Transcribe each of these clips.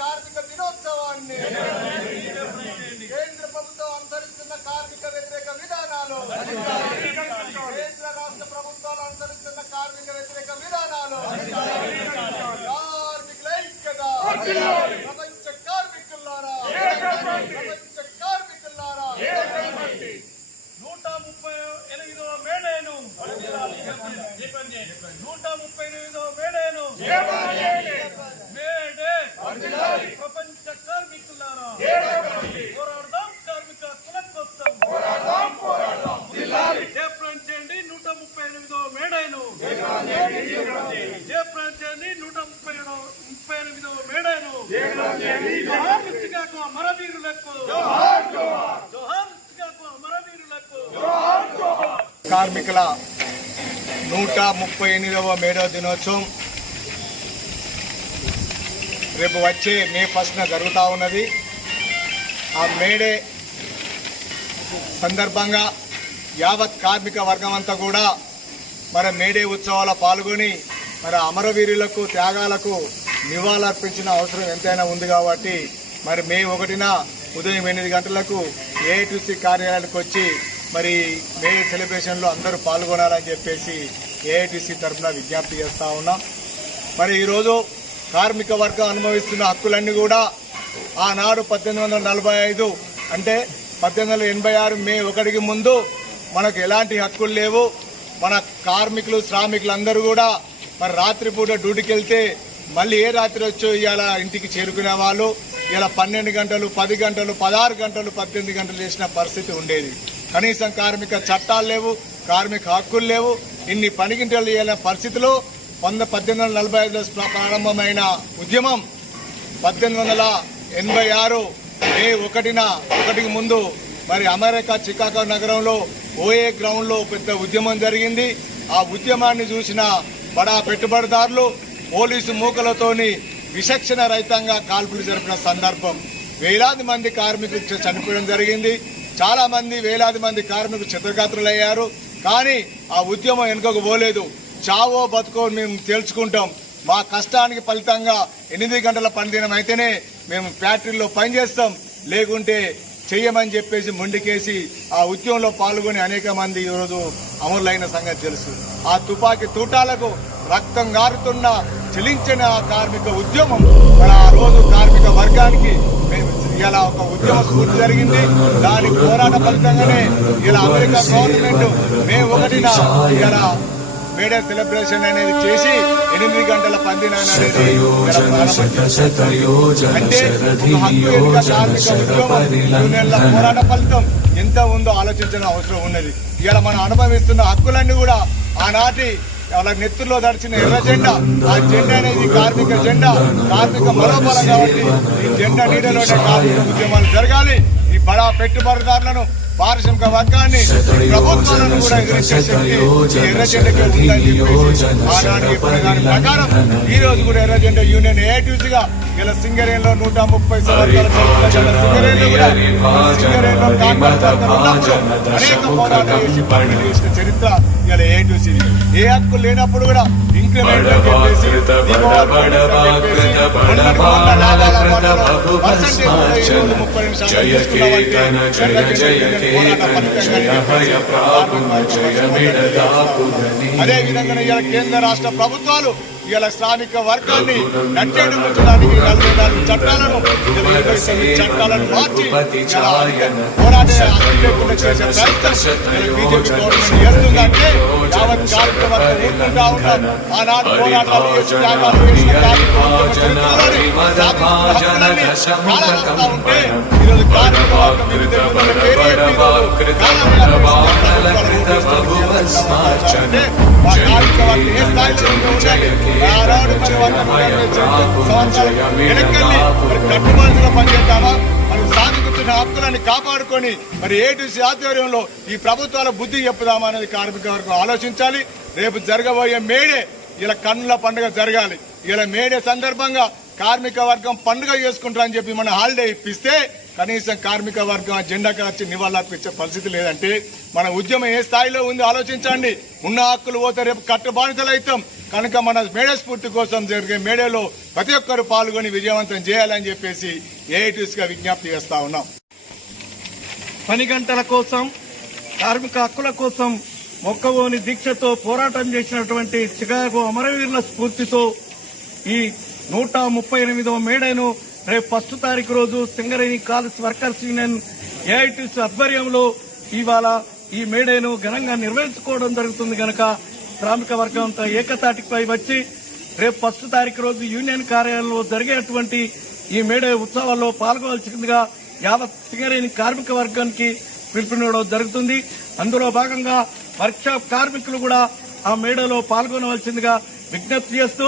కార్మిక దినోత్సవాన్ని. కేంద్ర ప్రభుత్వం అనుసరిస్తున్న కార్మిక వ్యతిరేక విధానాలు. కేంద్ర రాష్ట్ర ప్రభుత్వాలు అనుసరిస్తున్న కార్మిక వ్యతిరేక విధానాలు. కార్మికుల ఐక్యత ప్రపంచ కార్మికులారా ప్రపంచ కార్మికులారా నూట ముప్పై ఎనిమిదవ మేడేను నూట ముప్పై ఎనిమిదో మేడేను. మేడే ప్రపంచ కార్మికులారా. పోరాడదాం కార్మిక హక్కుల కోసం జయప్రదించండి నూట ముప్పై ఎనిమిదో మేడేను. చేయండి నూట ముప్పై ఏడవ ముప్పై ఎనిమిదో మేడేను. మరవీరులకు శ్రీకాకు అమరవీరులకు జోహార్ శ్రీకాకు అమరవీరులకు కార్మికుల నూట ముప్పై ఎనిమిదవ మేడో దినోత్సవం రేపు వచ్చే మే ఫస్ట్న జరుగుతూ ఉన్నది. ఆ మేడే సందర్భంగా యావత్ కార్మిక వర్గం అంతా కూడా మరి మేడే ఉత్సవాల పాల్గొని మరి అమరవీరులకు త్యాగాలకు నివాళులర్పించిన అవసరం ఎంతైనా ఉంది కాబట్టి మరి మే ఒకటిన ఉదయం ఎనిమిది గంటలకు ఏఐటీసీ కార్యాలయానికి వచ్చి మరి మే సెలబ్రేషన్లో అందరూ పాల్గొనాలని చెప్పేసి ఏఐటీసీ తరఫున విజ్ఞప్తి చేస్తూ ఉన్నాం. మరి ఈరోజు కార్మిక వర్గం అనుభవిస్తున్న హక్కులన్నీ కూడా ఆనాడు పద్దెనిమిది వందల నలభై ఐదు అంటే పద్దెనిమిది వందల ఎనభై ఆరు మే ఒకటికి ముందు మనకు ఎలాంటి హక్కులు లేవు. మన కార్మికులు శ్రామికులు అందరూ కూడా మరి రాత్రిపూట డ్యూటీకి వెళ్తే మళ్ళీ ఏ రాత్రి వచ్చో ఇవాళ ఇంటికి చేరుకునే వాళ్ళు. ఇలా పన్నెండు గంటలు పది గంటలు పదహారు గంటలు పద్దెనిమిది గంటలు చేసిన పరిస్థితి ఉండేది. కనీసం కార్మిక చట్టాలు లేవు కార్మిక హక్కులు లేవు. ఇన్ని పనికింటలు చేయలేని పరిస్థితిలో వంద పద్దెనిమిది వందల నలభై ఐదులో ప్రారంభమైన ఉద్యమం పద్దెనిమిది వందల ఎనభై ఆరు మే ఒకటిన ఒకటికి ముందు మరి అమెరికా చికాగో నగరంలో ఓఏ గ్రౌండ్లో పెద్ద ఉద్యమం జరిగింది. ఆ ఉద్యమాన్ని చూసిన బడా పెట్టుబడిదారులు పోలీసు మూకలతోని విచక్షణ రహితంగా కాల్పులు జరిపిన సందర్భం. వేలాది మంది కార్మికులు చనిపోవడం జరిగింది. చాలా మంది వేలాది మంది కార్మికులు చిత్రగాత్రులయ్యారు కానీ ఆ ఉద్యమం వెనుకకు పోలేదు. చావో బతుకో మేము తేల్చుకుంటాం. మా కష్టానికి ఫలితంగా ఎనిమిది గంటల పనిదినం అయితేనే మేము ఫ్యాక్టరీలో పనిచేస్తాం లేకుంటే చెయ్యమని చెప్పేసి మొండికేసి ఆ ఉద్యమంలో పాల్గొని అనేక మంది ఈరోజు అమరులైన సంగతి తెలుసు. ఆ తుపాకీ తూటాలకు రక్తం గారుతున్న చెలించిన ఆ కార్మిక ఉద్యమం మన ఆ రోజు కార్మిక వర్గానికి ఇలా ఒక ఉద్యమ స్ఫూర్తి జరిగింది. దాని పోరాట ఫలితంగానే ఇలా అమెరికా గవర్నమెంట్ మే ఒకటిన ఇలా మేడే సెలబ్రేషన్ అనేది చేసి ఎనిమిది గంటల పందిన పోరాట ఫలితం ఎంత ఉందో ఆలోచించిన అవసరం ఉన్నది. ఇలా మనం అనుభవిస్తున్న హక్కులన్నీ కూడా ఆనాటి వాళ్ళ నెత్తుల్లో దడిచిన ఎర్ర జెండా. ఆ జెండా అనేది కార్మిక జెండా కార్మిక మనోబలం కాబట్టి ఈ జెండా నీడలోనే కార్మిక ఉద్యమాలు జరగాలి. ఈ బడా పెట్టుబడిదారులను పారిశ్రామిక వర్గాన్ని ప్రభుత్వాలను కూడా ఎదిరించే శక్తి ఈ ఎర్ర జెండకి ఉందని చెప్పేసి ఆనాడు ప్రకారం ఈ రోజు కూడా ఎర్ర జెండా యూనియన్ ఏటీసీగా ఇలా సింగరేణిలో నూట ముప్పై సంవత్సరాల చరిత్ర అనేక పోరాటాలు చేసి ఇలా ఏ హక్కు లేనప్పుడు కూడా ఇంక్రిమెంట్ ముప్పై నిమిషాలు జయ కేతన జయ జయ కేతన జయ హయ ప్రాపున జయ మిడదాపుగని అదే విధంగా ఇవాళ కేంద్ర రాష్ట్ర ప్రభుత్వాలు ఇవాళ శ్రామిక వర్గాన్ని నలభై నాలుగు చట్టాలను ఇవాళ ఇరవై తొమ్మిది చట్టాలను మార్చి ఇవాళ పోరాటే హక్కు లేకుండా చేసే ప్రయత్నం ఇవాళ బీజేపీ గవర్నమెంట్ చేస్తుందంటే యావత్ కార్మిక వర్గం ఊరుకుంటా ఉంటాం ఆనాడు పోరాటాలు చేసి త్యాగాలు చేసిన కార్మిక వర్గం చరిత్రలోని శ్రామిక హక్కులన్నీ కాలవస్తా ఉంటే ఈరోజు ఏ పనిచేద్దామా మనం కాపాడుకొని మరి ఏటీసీ ఆధ్వర్యంలో ఈ ప్రభుత్వాల బుద్ధి చెప్పుదామా అనేది కార్మిక వర్గం ఆలోచించాలి. రేపు జరగబోయే మేడే ఇలా కన్నుల పండుగ జరగాలి. ఇలా మేడే సందర్భంగా కార్మిక వర్గం పండుగ చేసుకుంటారని చెప్పి మన హాలిడే ఇప్పిస్తే కనీసం కార్మిక వర్గం ఆ జెండా కార్చి నివాళులర్పించే పరిస్థితి లేదంటే మన ఉద్యమం ఏ స్థాయిలో ఉంది ఆలోచించండి. ఉన్న హక్కులు పోతే రేపు కట్టు అవుతాం. కనుక మన మేడే స్ఫూర్తి కోసం జరిగే మేడేలో ప్రతి ఒక్కరు పాల్గొని విజయవంతం చేయాలని చెప్పేసి ఏఐటీస్గా విజ్ఞప్తి చేస్తా ఉన్నాం. పని గంటల కోసం కార్మిక హక్కుల కోసం మొక్కవోని దీక్షతో పోరాటం చేసినటువంటి చికాగో అమరవీరుల స్ఫూర్తితో ఈ నూట ముప్పై ఎనిమిదవ మేడను రేపు ఫస్ట్ తారీఖు రోజు Singareni college workers union AITC ఆధ్వర్యంలో ఇవాళ ఈ మేడేను ఘనంగా నిర్వహించుకోవడం జరుగుతుంది గనక శ్రామిక వర్గం అంతా ఏకతాటిపై వచ్చి రేపు ఫస్ట్ తారీఖు రోజు యూనియన్ కార్యాలయంలో జరిగేటువంటి ఈ మేడే ఉత్సవాల్లో పాల్గొవలసిందిగా యావత్ సింగరేణి కార్మిక వర్గానికి పిలుపునివ్వడం జరుగుతుంది. అందులో భాగంగా వర్క్షాప్ కార్మికులు కూడా ఆ మేడలో పాల్గొనవలసిందిగా విజ్ఞప్తి చేస్తూ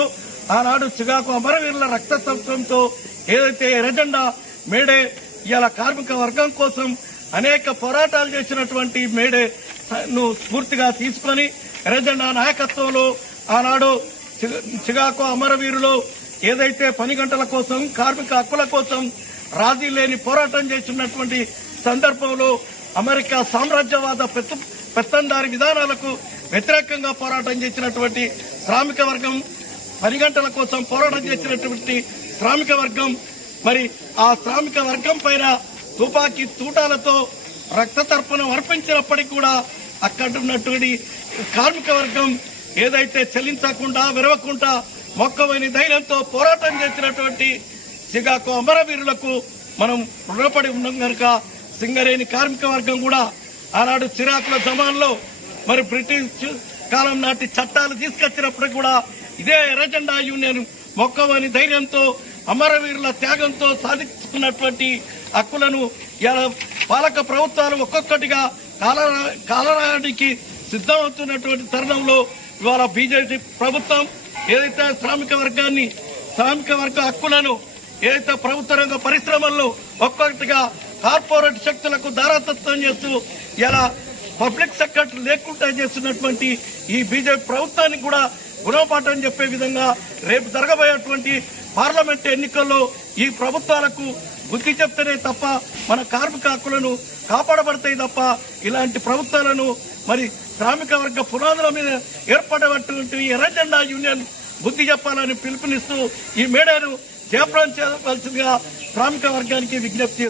ఆనాడు చికాకు అమరవీరుల రక్త సంవత్సరంతో ఏదైతే ఎర్రజెండా మేడే ఇవాళ కార్మిక వర్గం కోసం అనేక పోరాటాలు చేసినటువంటి మేడే ను స్ఫూర్తిగా తీసుకొని ఎర్రజెండా నాయకత్వంలో ఆనాడు చికాకు అమరవీరులో అమరవీరులు ఏదైతే పని గంటల కోసం కార్మిక హక్కుల కోసం రాజీ లేని పోరాటం చేస్తున్నటువంటి సందర్భంలో అమెరికా సామ్రాజ్యవాద పెత్త పెత్తందారి విధానాలకు వ్యతిరేకంగా పోరాటం చేసినటువంటి శ్రామిక వర్గం పని గంటల కోసం పోరాటం చేసినటువంటి శ్రామిక వర్గం మరి ఆ శ్రామిక వర్గం పైన తుపాకీ తూటాలతో రక్త తర్పణం అర్పించినప్పటికీ కూడా అక్కడ ఉన్నటువంటి కార్మిక వర్గం ఏదైతే చెల్లించకుండా విరవకుండా మొక్కవని ధైర్యంతో పోరాటం చేసినటువంటి సిగాకు అమరవీరులకు మనం రుణపడి ఉన్నాం కనుక సింగరేణి కార్మిక వర్గం కూడా ఆనాడు చిరాకుల జమాన్లో మరి బ్రిటిష్ కాలం నాటి చట్టాలు తీసుకొచ్చినప్పుడు కూడా ఇదే ఎర్రజెండా యూనియన్ మొక్కవని ధైర్యంతో అమరవీరుల త్యాగంతో సాధించుకున్నటువంటి హక్కులను పాలక ప్రభుత్వాలు ఒక్కొక్కటిగా కాలరా కాలరానికి సిద్ధమవుతున్నటువంటి తరుణంలో ఇవాళ బీజేపీ ప్రభుత్వం ఏదైతే శ్రామిక వర్గాన్ని శ్రామిక వర్గ హక్కులను ఏదైతే ప్రభుత్వ రంగ పరిశ్రమల్లో ఒక్కొక్కటిగా కార్పొరేట్ శక్తులకు దారాతత్వం చేస్తూ ఇలా పబ్లిక్ సెక్టర్ లేకుండా చేస్తున్నటువంటి ఈ బీజేపీ ప్రభుత్వానికి కూడా గుణపాఠం చెప్పే విధంగా రేపు జరగబోయేటువంటి పార్లమెంట్ ఎన్నికల్లో ఈ ప్రభుత్వాలకు బుద్ధి చెప్తేనే తప్ప మన కార్మిక హక్కులను కాపాడబడతాయి తప్ప ఇలాంటి ప్రభుత్వాలను మరి శ్రామిక వర్గ పునాదుల మీద ఏర్పడేటువంటి ఎర్రజెండా యూనియన్ బుద్ధి చెప్పాలని పిలుపునిస్తూ ఈ మేడను జయప్రదం చేయవలసిందిగా శ్రామిక వర్గానికి విజ్ఞప్తి